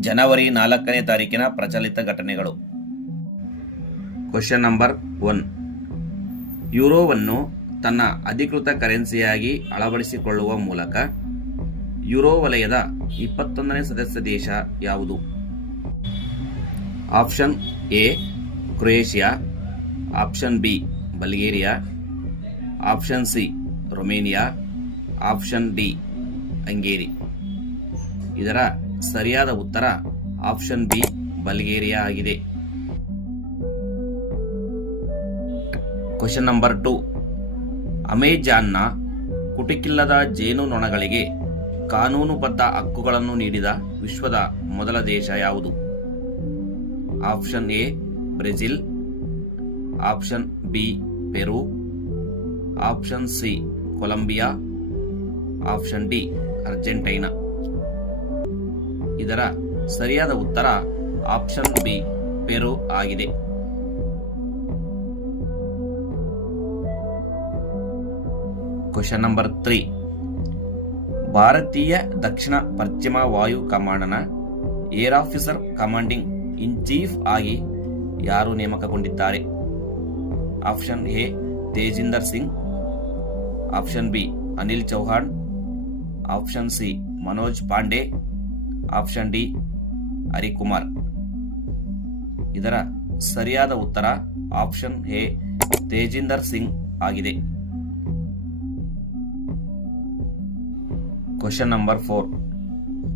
ಜನವರಿ ನಾಲ್ಕನೇ ತಾರೀಕಿನ ಪ್ರಚಲಿತ ಘಟನೆಗಳು. ಕ್ವಶನ್ ನಂಬರ್ ಒನ್ ಯುರೋವನ್ನು ತನ್ನ ಅಧಿಕೃತ ಕರೆನ್ಸಿಯಾಗಿ ಅಳವಡಿಸಿಕೊಳ್ಳುವ ಮೂಲಕ ಯುರೋ ವಲಯದ ಇಪ್ಪತ್ತೊಂದನೇ ಸದಸ್ಯ ದೇಶ ಯಾವುದು? Option A Croatia option B Bulgaria option C Romania option D Hungary ಇದರ ಸರಿಯಾದ ಉತ್ತರ ಆಪ್ಷನ್ ಬಿ, ಬಲ್ಗೇರಿಯಾ ಆಗಿದೆ. Question number two. ಅಮೆಜಾನ್ನ ಕುಟಿಕಿಲ್ಲದ ಜೇನು ನೊಣಗಳಿಗೆ ಕಾನೂನುಬದ್ಧ ಹಕ್ಕುಗಳನ್ನು ನೀಡಿದ ವಿಶ್ವದ ಮೊದಲ ದೇಶ ಯಾವುದು? Option A, Brazil. Option B, Peru. Option C, Colombia. Option D, Argentina. ಇದರ ಸರಿಯಾದ ಉತ್ತರ ಆಪ್ಷನ್ ಬಿ, ಪೆರು ಆಗಿದೆ. Question number three. ಭಾರತೀಯ ದಕ್ಷಿಣ ಪಶ್ಚಿಮ ವಾಯು ಕಮಾಂಡ್ನ air officer commanding in chief ಆಗಿ ಯಾರು ನೇಮಕಗೊಂಡಿದ್ದಾರೆ? Option A, Tejinder Singh. Option B, Anil Chauhan. Option C, Manoj Pande. Option D, Harikumar. ಇದರ ಸರಿಯಾದ ಉತ್ತರ ಆಪ್ಷನ್ ಎ, ತೇಜಿಂದರ್ ಸಿಂಗ್ ಆಗಿದೆ. ಕ್ವಶನ್ ನಂಬರ್ ಫೋರ್,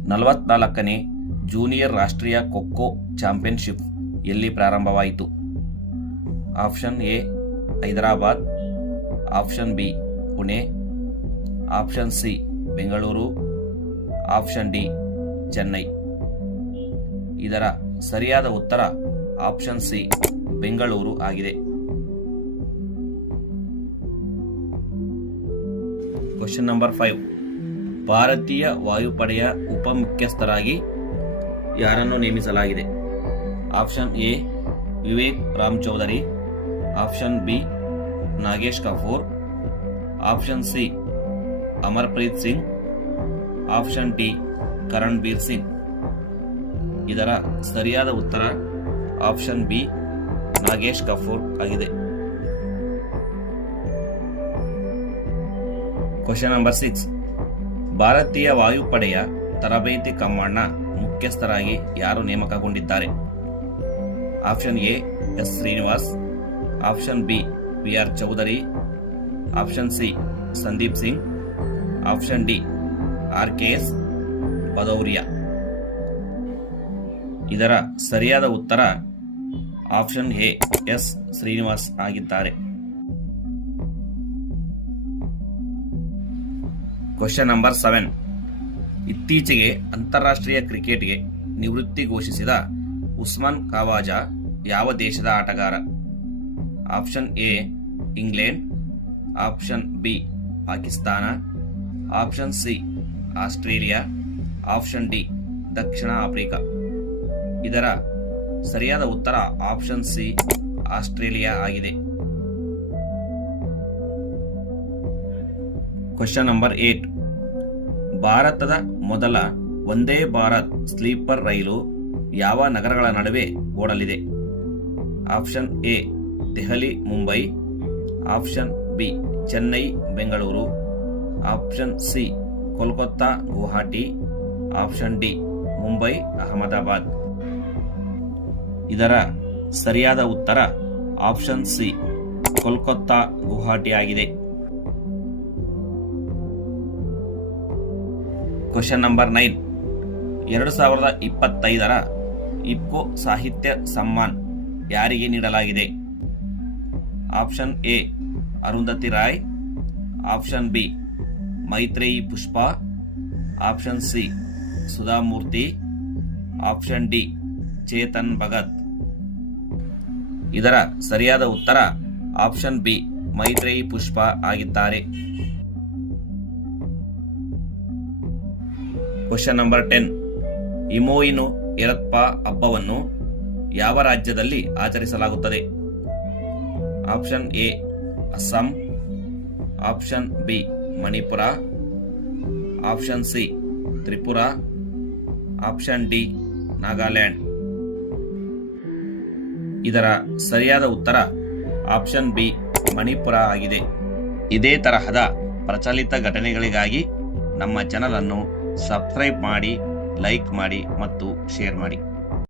ನಲವತ್ನಾಲ್ಕನೇ ಜೂನಿಯರ್ ರಾಷ್ಟ್ರೀಯ ಖೋಖೋ ಚಾಂಪಿಯನ್ಶಿಪ್ ಎಲ್ಲಿ ಪ್ರಾರಂಭವಾಯಿತು? Option A, Hyderabad. Option B, Pune. Option C, Bengaluru. Option D Chennai. ಇದರ ಸರಿಯಾದ ಉತ್ತರ ಆಪ್ಷನ್ ಸಿ, ಬೆಂಗಳೂರು ಆಗಿದೆ. Question number five. ಭಾರತೀಯ ವಾಯುಪಡೆಯ ಉಪಮುಖ್ಯಸ್ಥರಾಗಿ ಯಾರನ್ನು ನೇಮಿಸಲಾಗಿದೆ? Option A, Vivek Ram Chaudhari. Option B, Nagesh Kapoor. Option C, Amarpreet Singh. Option D Karan Bir Singh. ಇದರ ಸರಿಯಾದ ಉತ್ತರ ಆಪ್ಷನ್ ಬಿ, ನಾಗೇಶ್ ಕಪೂರ್ ಆಗಿದೆ. ಕ್ವಶನ್ ನಂಬರ್ ಸಿಕ್ಸ್ ಭಾರತೀಯ ವಾಯುಪಡೆಯ ತರಬೇತಿ ಕಮಾಂಡ್ನ ಮುಖ್ಯಸ್ಥರಾಗಿ ಯಾರು ನೇಮಕಗೊಂಡಿದ್ದಾರೆ? Option A, S Srinivas. Option B V R Chaudhari. Option C, Sandeep Singh. Option D, R K S. Bhadauria ಇದರ ಸರಿಯಾದ ಉತ್ತರ ಆಪ್ಷನ್ ಎ, ಎಸ್ ಶ್ರೀನಿವಾಸ್ ಆಗಿದ್ದಾರೆ. Question number seven. ಇತ್ತೀಚೆಗೆ ಅಂತಾರಾಷ್ಟ್ರೀಯ ಕ್ರಿಕೆಟ್ಗೆ ನಿವೃತ್ತಿ ಘೋಷಿಸಿದ ಉಸ್ಮಾನ್ ಖವಾಜಾ ಯಾವ ದೇಶದ ಆಟಗಾರ? Option A, England. Option B, Pakistan. Option C, Australia. Option D, Dakshina Africa. ಇದರ ಸರಿಯಾದ ಉತ್ತರ ಆಪ್ಷನ್ ಸಿ, ಆಸ್ಟ್ರೇಲಿಯಾ ಆಗಿದೆ. ಕ್ವಶನ್ ನಂಬರ್ ಏಟ್ ಭಾರತದ ಮೊದಲ ಒಂದೇ ಭಾರತ್ ಸ್ಲೀಪರ್ ರೈಲು ಯಾವ ನಗರಗಳ ನಡುವೆ ಓಡಲಿದೆ? Option A, Delhi, Mumbai. Option B, Chennai, Bengaluru. Option C, Kolkata, Guwahati. Option D, Mumbai, Ahmedabad. ಇದರ ಸರಿಯಾದ ಉತ್ತರ ಆಪ್ಷನ್ ಸಿ, ಕೋಲ್ಕತ್ತಾ ಗುವಾಹಟಿ ಆಗಿದೆ ಕ್ವಶನ್ ನಂಬರ್ ನೈನ್ ಎರಡು ಸಾವಿರದ ಇಪ್ಪತ್ತೈದರ ಇಪ್ಕೋ ಸಾಹಿತ್ಯ ಸಮ್ಮಾನ್ ಯಾರಿಗೆ ನೀಡಲಾಗಿದೆ? Option A, Arundhati Roy. Option B, Maitreyi Pushpa. Option C Sudha Murthy, option D, Chetan Bhagat. ಇದರ ಸರಿಯಾದ ಉತ್ತರ ಆಪ್ಷನ್ ಬಿ, ಮೈತ್ರೇಯಿ ಪುಷ್ಪ ಆಗಿದ್ದಾರೆ. Question number ten Imoinu Iratpa ಹಬ್ಬವನ್ನು ಯಾವ ರಾಜ್ಯದಲ್ಲಿ ಆಚರಿಸಲಾಗುತ್ತದೆ? Option A, Assam. Option B, Manipur. Option C, Tripura. Option D, Nagaland. ಇದರ ಸರಿಯಾದ ಉತ್ತರ ಆಪ್ಷನ್ ಬಿ, ಮಣಿಪುರ ಆಗಿದೆ. ಇದೇ ತರಹದ ಪ್ರಚಲಿತ ಘಟನೆಗಳಿಗಾಗಿ ನಮ್ಮ ಚಾನಲನ್ನು ಸಬ್ಸ್ಕ್ರೈಬ್ ಮಾಡಿ, ಲೈಕ್ ಮಾಡಿ ಮತ್ತು ಶೇರ್ ಮಾಡಿ.